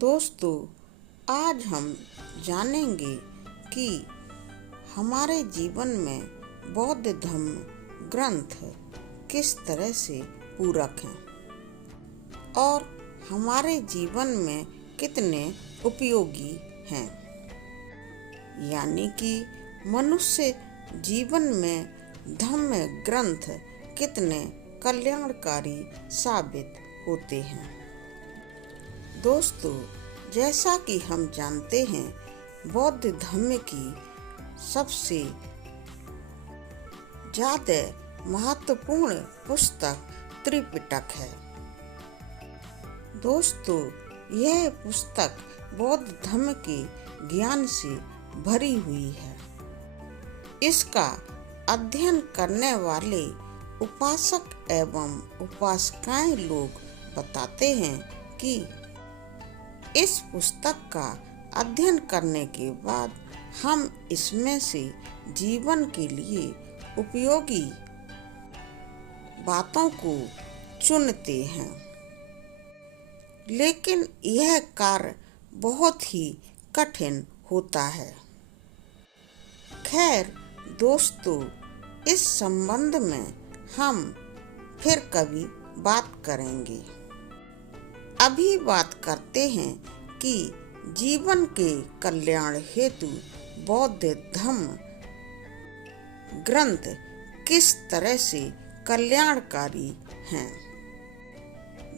दोस्तों, आज हम जानेंगे कि हमारे जीवन में बौद्ध धर्म ग्रंथ किस तरह से पूरक हैं और हमारे जीवन में कितने उपयोगी हैं। यानी कि मनुष्य जीवन में धर्म ग्रंथ कितने कल्याणकारी साबित होते हैं। दोस्तों, जैसा कि हम जानते हैं, बौद्ध धर्म की सबसे ज़्यादा महत्वपूर्ण पुस्तक त्रिपिटक है। दोस्तों, यह पुस्तक बौद्ध धर्म के ज्ञान से भरी हुई है। इसका अध्ययन करने वाले उपासक एवं उपासिकाएं लोग बताते हैं कि इस पुस्तक का अध्ययन करने के बाद हम इसमें से जीवन के लिए उपयोगी बातों को चुनते हैं, लेकिन यह कार्य बहुत ही कठिन होता है। खैर दोस्तों, इस संबंध में हम फिर कभी बात करेंगे। अभी बात करते हैं कि जीवन के कल्याण हेतु बौद्ध धर्म ग्रंथ किस तरह से कल्याणकारी हैं।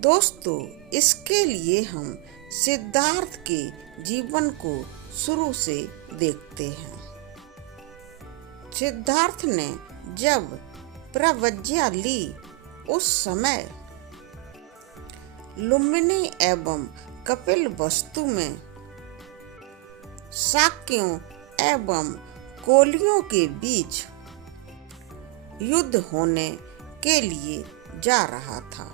दोस्तों, इसके लिए हम सिद्धार्थ के जीवन को शुरू से देखते हैं। सिद्धार्थ ने जब प्रव्रज्ञा ली, उस समय लुम्बिनी एवं कपिलवस्तु में शाक्यों एवं कोलियों के बीच युद्ध होने के लिए जा रहा था,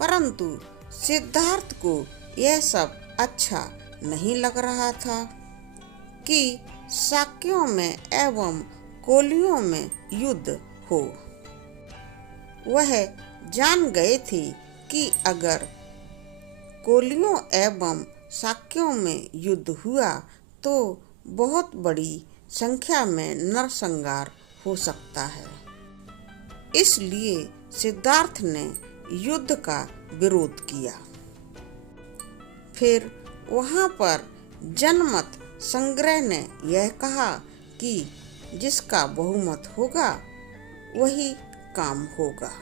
परंतु सिद्धार्थ को यह सब अच्छा नहीं लग रहा था कि शाक्यों में एवं कोलियों में युद्ध हो। वह जान गए थे कि अगर कोलियों एवं शाक्यों में युद्ध हुआ तो बहुत बड़ी संख्या में नरसंहार हो सकता है। इसलिए सिद्धार्थ ने युद्ध का विरोध किया। फिर वहां पर जनमत संग्रह ने यह कहा कि जिसका बहुमत होगा वही काम होगा।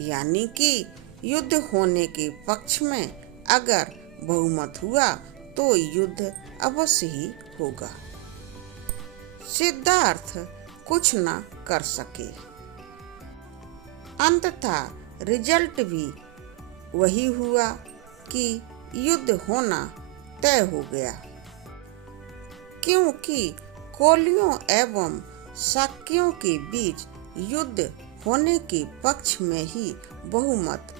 यानी कि युद्ध होने के पक्ष में अगर बहुमत हुआ तो युद्ध अवश्य ही होगा। सिद्धार्थ कुछ न कर सके। अंततः रिजल्ट भी वही हुआ कि युद्ध होना तय हो गया, क्योंकि कोलियों एवं शाक्यों के बीच युद्ध होने के पक्ष में ही बहुमत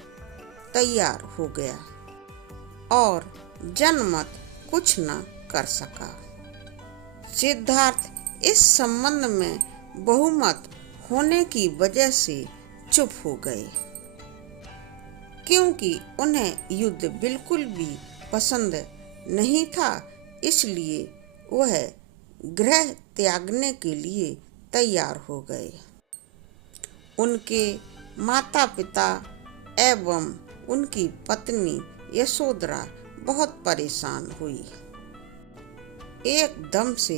तैयार हो गया और जनमत कुछ न कर सका। सिद्धार्थ इस संबंध में बहुमत होने की वजह से चुप हो गए, क्योंकि उन्हें युद्ध बिल्कुल भी पसंद नहीं था। इसलिए वह गृह त्यागने के लिए तैयार हो गए। उनके माता पिता एवं उनकी पत्नी यशोधरा बहुत परेशान हुई। एकदम से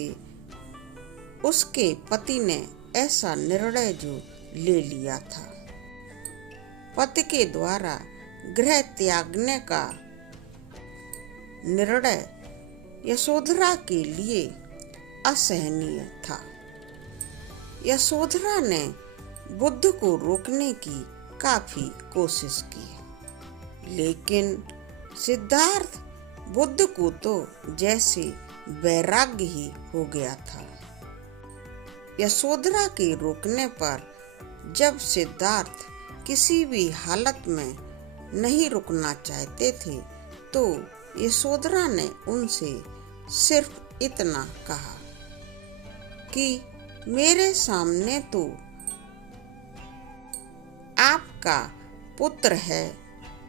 उसके पति ने ऐसा निर्णय जो ले लिया था, पति के द्वारा गृह त्यागने का निर्णय यशोधरा के लिए असहनीय था। यशोधरा ने बुद्ध को रोकने की काफी कोशिश की, लेकिन सिद्धार्थ बुद्ध को तो जैसे वैराग्य ही हो गया था। यशोधरा के रोकने पर जब सिद्धार्थ किसी भी हालत में नहीं रुकना चाहते थे, तो यशोधरा ने उनसे सिर्फ इतना कहा कि मेरे सामने तो आपका पुत्र है,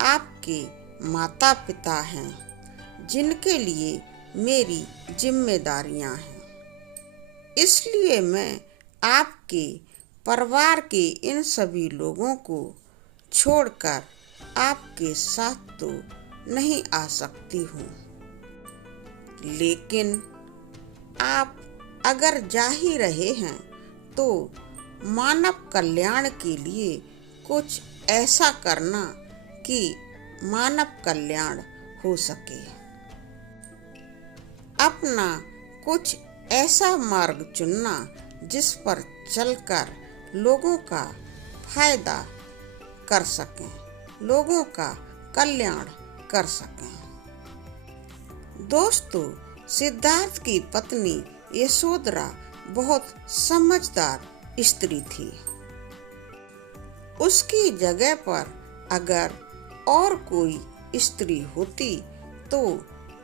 आपके माता पिता हैं जिनके लिए मेरी जिम्मेदारियां हैं। इसलिए मैं आपके परिवार के इन सभी लोगों को छोड़कर आपके साथ तो नहीं आ सकती हूँ। लेकिन आप अगर जा ही रहे हैं तो मानव कल्याण के लिए कुछ ऐसा करना कि मानव कल्याण हो सके। अपना कुछ ऐसा मार्ग चुनना जिस पर चलकर लोगों का फायदा कर सकें, लोगों का कल्याण कर सकें। दोस्तों, सिद्धार्थ की पत्नी यशोधरा बहुत समझदार स्त्री थी। उसकी जगह पर अगर और कोई स्त्री होती तो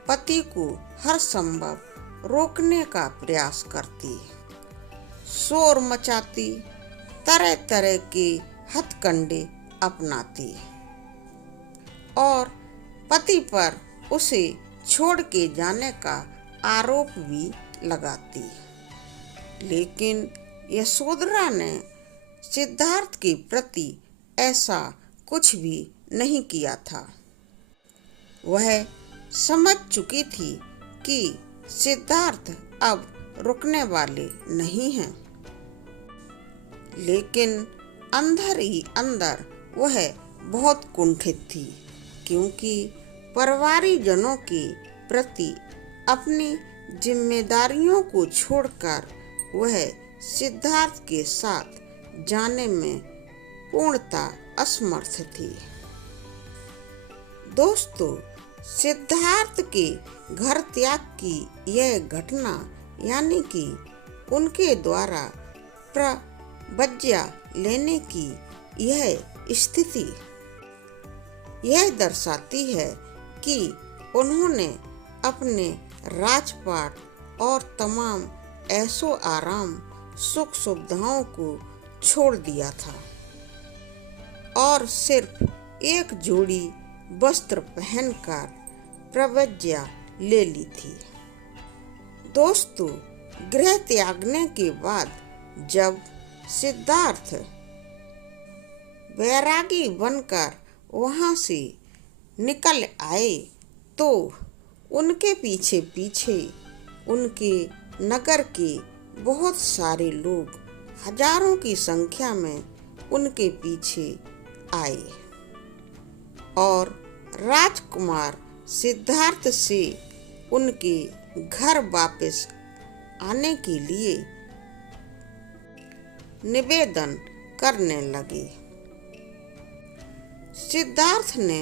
पति को हर संभव रोकने का प्रयास करती, शोर मचाती, तरह तरह के हथकंडे अपनाती और पति पर उसे छोड़ के जाने का आरोप भी लगाती। लेकिन यशोधरा ने सिद्धार्थ के प्रति ऐसा कुछ भी नहीं किया था। वह समझ चुकी थी कि सिद्धार्थ अब रुकने वाले नहीं हैं। लेकिन अंदर ही अंदर वह बहुत कुंठित थी, क्योंकि परिवारजनों के प्रति अपनी जिम्मेदारियों को छोड़कर वह सिद्धार्थ के साथ जाने में पूर्णतः असमर्थ थी। दोस्तों, सिद्धार्थ के घर त्याग की यह घटना यानी कि उनके द्वारा प्रतिज्ञा लेने की यह स्थिति यह दर्शाती है कि उन्होंने अपने राजपाट और तमाम ऐशो आराम सुख सुविधाओं को छोड़ दिया था और सिर्फ एक जोड़ी वस्त्र पहनकर प्रतिज्ञा ले ली थी। दोस्तों, गृह त्यागने के बाद जब सिद्धार्थ वैरागी बनकर वहां से निकल आए तो उनके पीछे पीछे उनके नगर के बहुत सारे लोग हजारों की संख्या में उनके पीछे आए और राजकुमार सिद्धार्थ से उनके घर वापस आने के लिए निवेदन करने लगे। सिद्धार्थ ने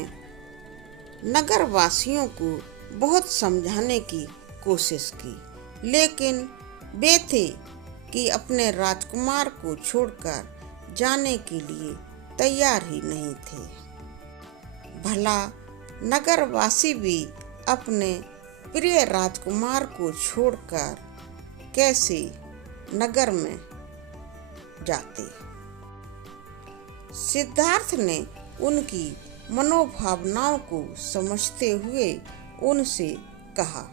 नगरवासियों को बहुत समझाने की कोशिश की, लेकिन वे थे कि अपने राजकुमार को छोड़कर जाने के लिए तैयार ही नहीं थे। भला नगरवासी भी अपने प्रिय राजकुमार को छोड़कर कैसे नगर में जाते। सिद्धार्थ ने उनकी मनोभावनाओं को समझते हुए उनसे कहा,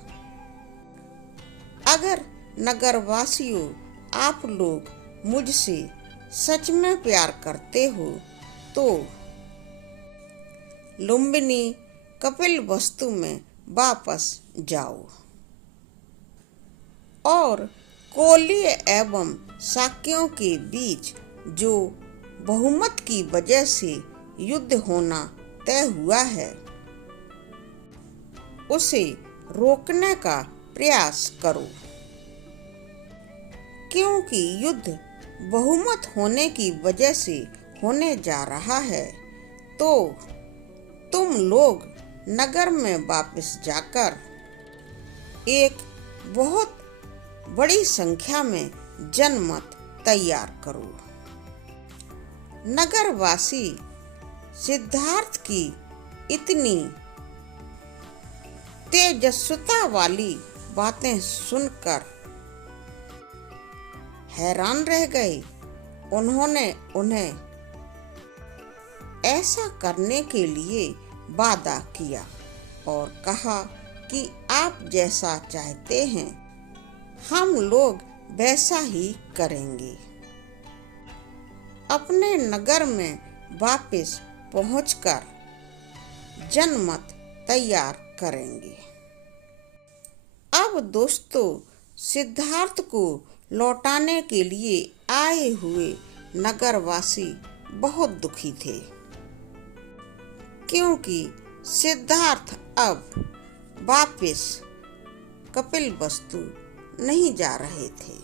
अगर नगरवासियों आप लोग मुझसे सच में प्यार करते हो तो लुम्बिनी कपिलवस्तु में वापस जाओ और कोलीय एवं शाक्यों के बीच जो बहुमत की वजह से युद्ध होना तय हुआ है उसे रोकने का प्रयास करो, क्योंकि युद्ध बहुमत होने की वजह से होने जा रहा है। तो तुम लोग नगर में वापस जाकर एक बहुत बड़ी संख्या में जनमत तैयार करो। नगरवासी सिद्धार्थ की इतनी तेजस्विता वाली बातें सुनकर हैरान रह गए। उन्होंने उन्हें ऐसा करने के लिए वादा किया और कहा कि आप जैसा चाहते हैं हम लोग वैसा ही करेंगे। अपने नगर में वापस पहुंचकर जनमत तैयार करेंगे। अब दोस्तों, सिद्धार्थ को लौटाने के लिए आए हुए नगरवासी बहुत दुखी थे, क्योंकि सिद्धार्थ अब वापस कपिलवस्तु नहीं जा रहे थे।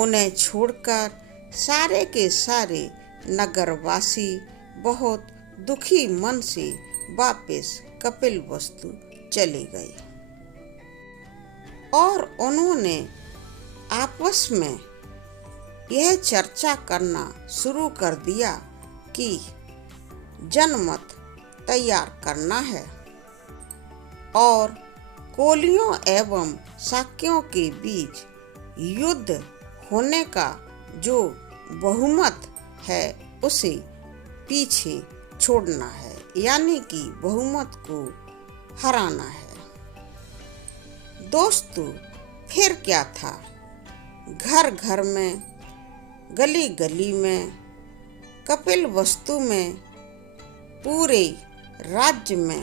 उन्हें छोड़कर सारे के सारे नगरवासी बहुत दुखी मन से वापस कपिलवस्तु चले गए और उन्होंने आपस में यह चर्चा करना शुरू कर दिया कि जनमत तैयार करना है और कोलियों एवं शाक्यों के बीच युद्ध होने का जो बहुमत है उसे पीछे छोड़ना है, यानी कि बहुमत को हराना है। दोस्तों, फिर क्या था, घर घर में, गली गली में, कपिलवस्तु में, पूरे राज्य में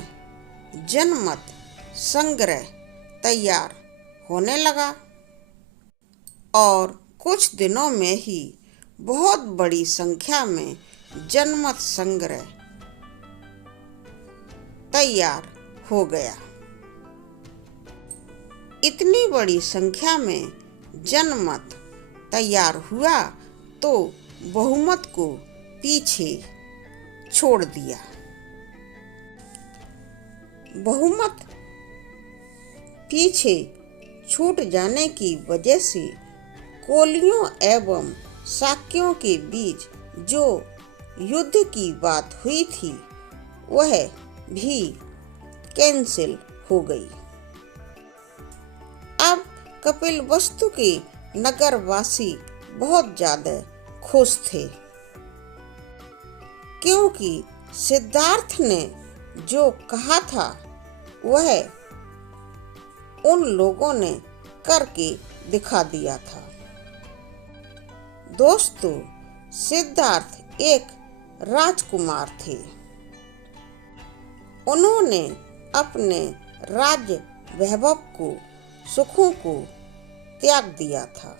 जनमत संग्रह तैयार होने लगा और कुछ दिनों में ही बहुत बड़ी संख्या में जनमत संग्रह तैयार हो गया। इतनी बड़ी संख्या में जनमत तैयार हुआ तो बहुमत को पीछे छोड़ दिया। बहुमत पीछे छूट जाने की वजह से कोलियों एवं शाक्यों के बीच जो युद्ध की बात हुई थी वह भी कैंसिल हो गई। अब कपिलवस्तु के नगरवासी बहुत ज्यादा खुश थे, क्योंकि सिद्धार्थ ने जो कहा था वह उन लोगों ने करके दिखा दिया था। दोस्तों, सिद्धार्थ एक राजकुमार थे। उन्होंने अपने राज्य वैभव को, सुखों को त्याग दिया था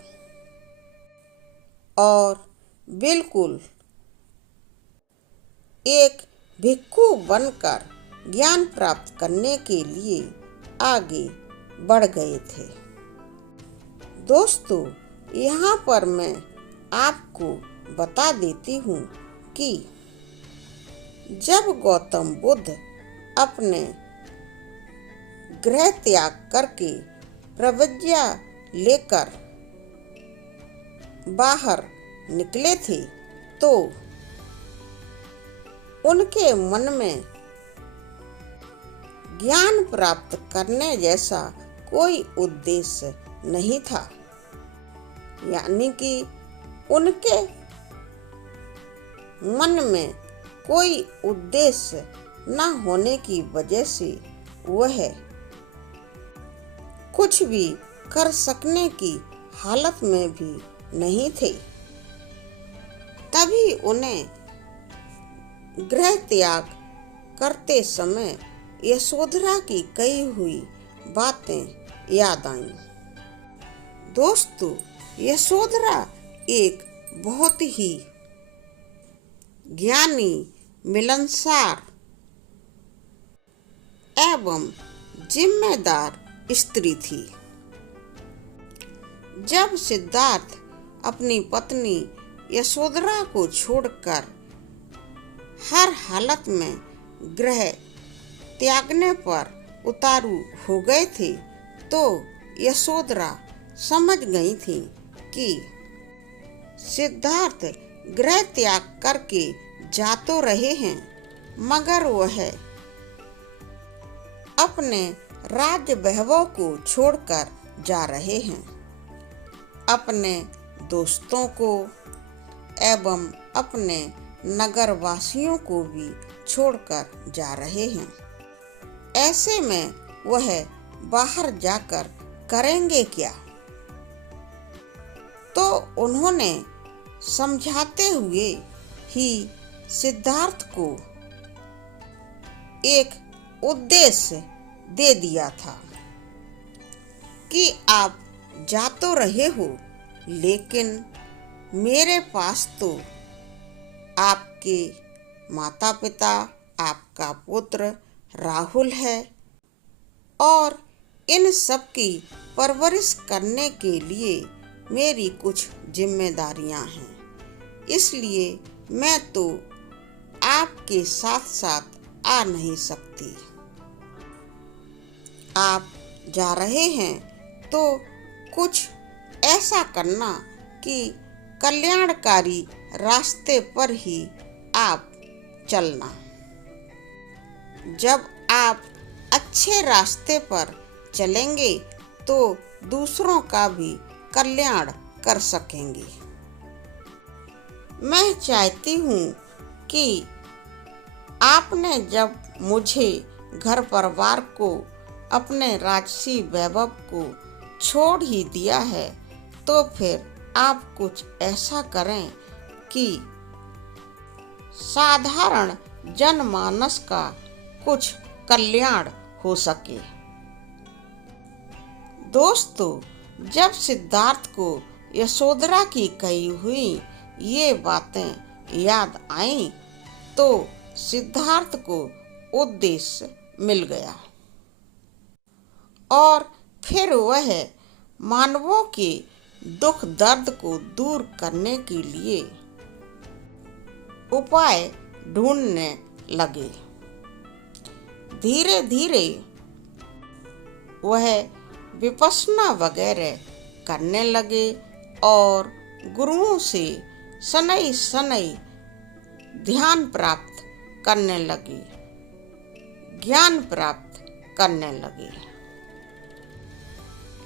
और बिल्कुल एक भिक्षु बनकर ज्ञान प्राप्त करने के लिए आगे बढ़ गए थे। दोस्तों, यहाँ पर मैं आपको बता देती हूँ कि जब गौतम बुद्ध अपने गृह त्याग करके प्रव्रज्ञा लेकर बाहर निकले थे तो उनके मन में ज्ञान प्राप्त करने जैसा कोई उद्देश्य नहीं था, यानी कि उनके मन में कोई उद्देश्य न होने की वजह से वह कुछ भी कर सकने की हालत में भी नहीं थे। तभी उन्हें गृह त्याग करते समय यशोधरा की कही हुई बातें याद आईं। दोस्तों, यशोधरा एक बहुत ही ज्ञानी, मिलनसार एवं जिम्मेदार स्त्री थी। जब सिद्धार्थ अपनी पत्नी यशोधरा को छोड़कर हर हालत में गृह त्यागने पर उतारू हो गए थे तो यशोधरा समझ गई थी कि सिद्धार्थ गृह त्याग करके जा तो रहे हैं, मगर वह अपने राज्य वैभव को छोड़कर जा रहे हैं। अपने दोस्तों को एवं अपने नगरवासियों को भी छोड़कर जा रहे हैं। ऐसे में वह बाहर जाकर करेंगे क्या? तो उन्होंने समझाते हुए ही सिद्धार्थ को एक उद्देश्य दे दिया था कि आप जा तो रहे हो, लेकिन मेरे पास तो आपके माता पिता, आपका पुत्र राहुल है और इन सब की परवरिश करने के लिए मेरी कुछ जिम्मेदारियां हैं। इसलिए मैं तो आपके साथ साथ आ नहीं सकती। आप जा रहे हैं तो कुछ ऐसा करना कि कल्याणकारी रास्ते पर ही आप चलना। जब आप अच्छे रास्ते पर चलेंगे तो दूसरों का भी कल्याण कर सकेंगे। मैं चाहती हूँ कि आपने जब मुझे घर परिवार को, अपने राजसी वैभव को छोड़ ही दिया है, तो फिर आप कुछ ऐसा करें कि साधारण जनमानस का कुछ कल्याण हो सके। दोस्तों, जब सिद्धार्थ को यशोधरा की कही हुई ये बातें याद आईं, तो सिद्धार्थ को उद्देश्य मिल गया और फिर वह मानवों के दुख दर्द को दूर करने के लिए उपाय ढूंढने लगे। धीरे धीरे वह विपश्यना वगैरह करने लगे और गुरुओं से शनै शनै ध्यान प्राप्त करने लगे, ज्ञान प्राप्त करने लगे।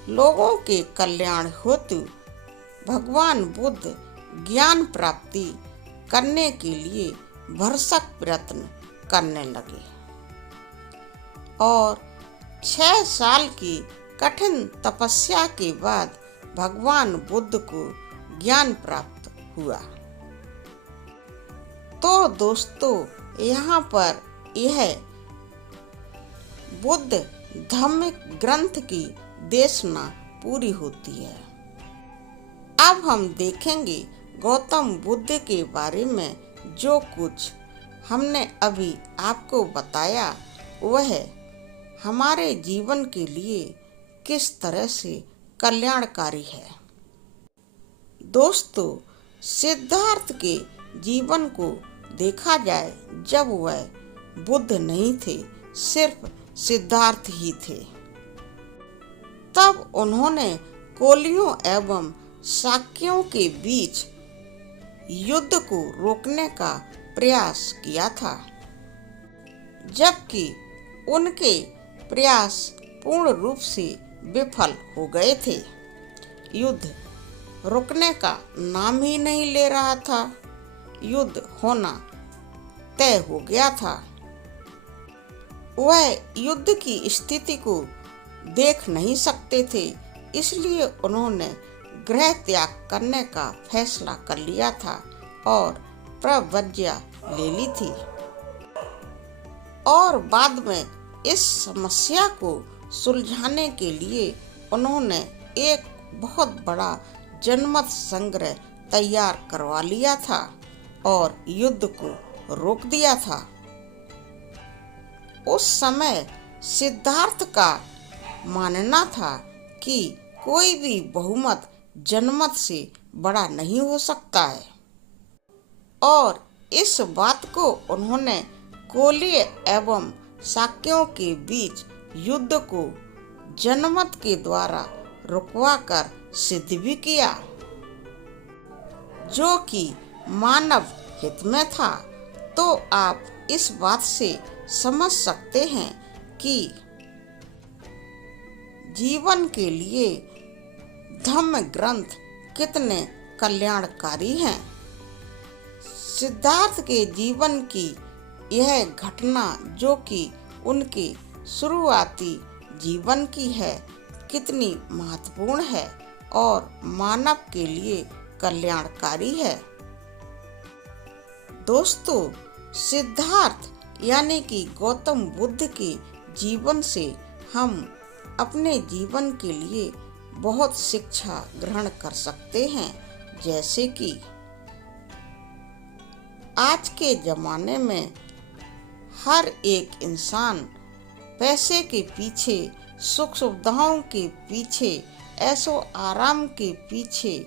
लोगों के कल्याण हेतु भगवान बुद्ध ज्ञान प्राप्ति करने के लिए भरसक प्रयत्न करने लगे और 6 साल की कठिन तपस्या के बाद भगवान बुद्ध को ज्ञान प्राप्त हुआ। तो दोस्तों, यहाँ पर यह बुद्ध धार्मिक ग्रंथ की देशना पूरी होती है। अब हम देखेंगे गौतम बुद्ध के बारे में जो कुछ हमने अभी आपको बताया, वह हमारे जीवन के लिए किस तरह से कल्याणकारी है। दोस्तों, सिद्धार्थ के जीवन को देखा जाए, जब वह बुद्ध नहीं थे, सिर्फ सिद्धार्थ ही थे, तब उन्होंने कोलियों एवं शाक्यों के बीच युद्ध को रोकने का प्रयास किया था, जबकि उनके प्रयास पूर्ण रूप से विफल हो गए थे। युद्ध रुकने का नाम ही नहीं ले रहा था। युद्ध होना तय हो गया था। वह युद्ध की स्थिति को देख नहीं सकते थे, इसलिए उन्होंने गृह त्याग करने का फैसला कर लिया था और प्रव्रज्ञा ले ली थी। और बाद में इस समस्या को सुलझाने के लिए उन्होंने एक बहुत बड़ा जनमत संग्रह तैयार करवा लिया था और युद्ध को रोक दिया था। उस समय सिद्धार्थ का मानना था कि कोई भी बहुमत जनमत से बड़ा नहीं हो सकता है, और इस बात को उन्होंने कोलीय एवं शाक्यों के बीच युद्ध को जनमत के द्वारा रुकवाकर सिद्ध भी किया, जो कि मानव हित में था। तो आप इस बात से समझ सकते हैं कि जीवन के लिए धम्म ग्रंथ कितने कल्याणकारी हैं। सिद्धार्थ के जीवन की यह घटना जो कि उनके शुरुआती जीवन की है कितनी महत्वपूर्ण है और मानव के लिए कल्याणकारी है। दोस्तों, सिद्धार्थ यानी कि गौतम बुद्ध के जीवन से हम अपने जीवन के लिए बहुत शिक्षा ग्रहण कर सकते हैं। जैसे कि आज के जमाने में हर एक इंसान पैसे के पीछे, सुख सुविधाओं के पीछे, ऐशो आराम के पीछे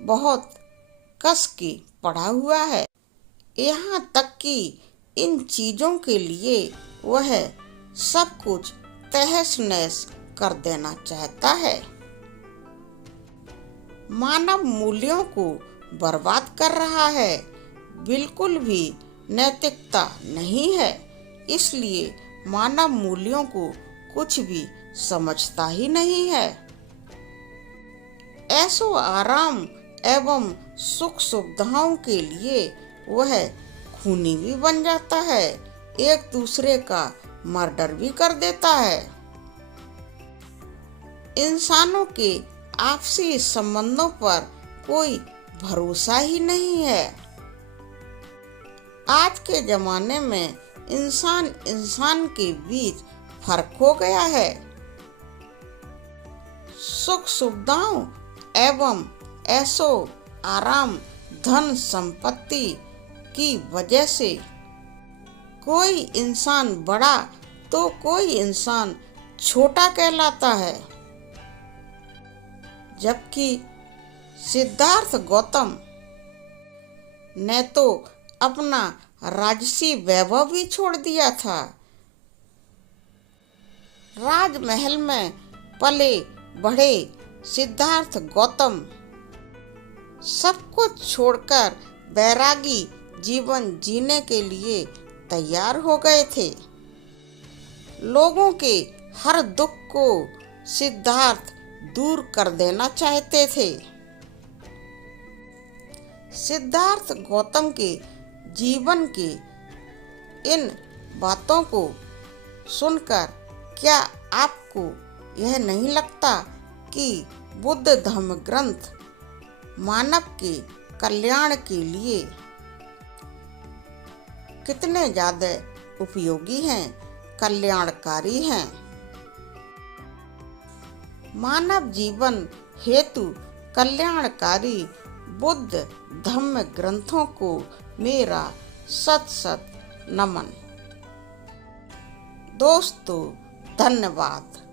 बहुत कस के पड़ा हुआ है। यहाँ तक कि इन चीजों के लिए वह सब कुछ तहस नहस कर देना चाहता है। मानव मूल्यों को बर्बाद कर रहा है, बिल्कुल भी नैतिकता नहीं है। इसलिए मानव मूल्यों को कुछ भी समझता ही नहीं है। ऐशो आराम एवं सुख सुविधाओं के लिए वह खूनी भी बन जाता है, एक दूसरे का मर्डर भी कर देता है। इंसानों के आपसी संबंधों पर कोई भरोसा ही नहीं है। आज के जमाने में इंसान के बीच फर्क हो गया है। सुख सुविधाओं एवं ऐशो आराम, धन संपत्ति की वजह से कोई इंसान बड़ा तो कोई इंसान छोटा कहलाता है। जबकि सिद्धार्थ गौतम ने तो अपना राजसी वैभव भी छोड़ दिया था। राजमहल में पले बढ़े सिद्धार्थ गौतम सब कुछ छोड़कर वैरागी जीवन जीने के लिए तैयार हो गए थे। लोगों के हर दुख को सिद्धार्थ दूर कर देना चाहते थे। सिद्धार्थ गौतम के जीवन के इन बातों को सुनकर क्या आपको यह नहीं लगता कि बुद्ध धम्म ग्रंथ मानव के कल्याण के लिए कितने ज्यादा उपयोगी हैं, कल्याणकारी हैं? मानव जीवन हेतु कल्याणकारी बुद्ध धम्म ग्रंथों को मेरा सत सत नमन। दोस्तों, धन्यवाद।